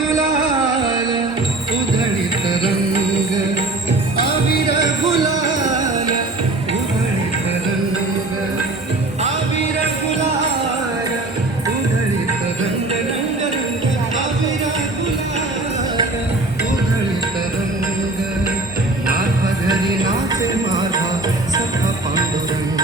गुलाल उधळीत रंग अबीर गुलाल उधळीत रंग अबीर गुलाल उधळीत रंग रंग रंग अबीर गुलाल उधळीत रंग माझा घरी नाचे माझा सखा पांडुरंग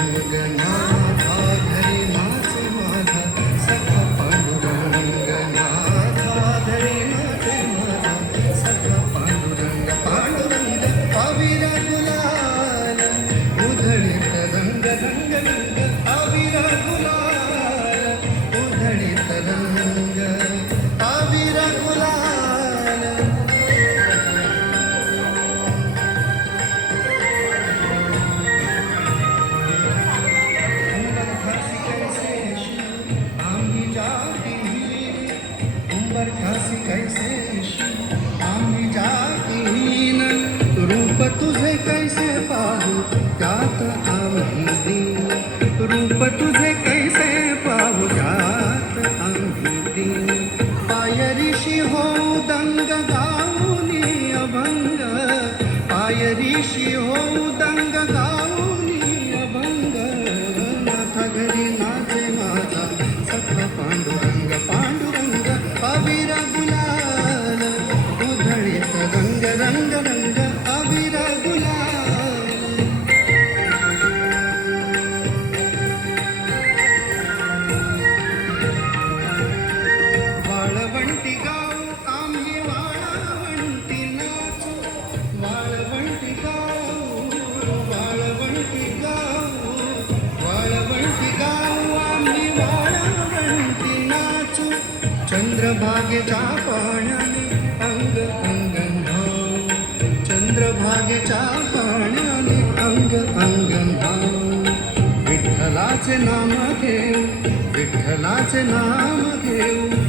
माझा घरी नाचे माझा सखा पांडुरंग माझा घरी नाचे माझा सखा पांडुरंग पांडुरंग अबीर गुलाल उधळीत रंग रंग रंग अबीर गुलाल उधळीत रंग अबीर गुलाल उंबर खासी कैसे आम्ही जातीन रूप तुझे कैसे पाहू त्यात आम्ही दीन रूप तुझे कैसे पाहू त्यात आम्ही दीन पायरीशी हो दंग गाऊनी अभंग पायरीशी हो दंग गाऊनी अभंग नाथा घरी नाचे माझा सखा पांडुरंग पांडुरंग अबीर गुलाल उधळीत रंग रंग रंग अबीर गुलाल वाळवंटी गाव आम्ही वाळवंटी नाचू वाळवंटी गाव वाळवंटी गाव वाळवंटी गाव आम्ही वाळवंटी नाचू चंद्रभागेच्या पाण्याने अंग अंग न्हाऊ चंद्रभागेच्या पाण्याने अंग अंग न्हाऊ विठ्ठलाचे नाम घेऊ विठ्ठलाचे नाम घेऊ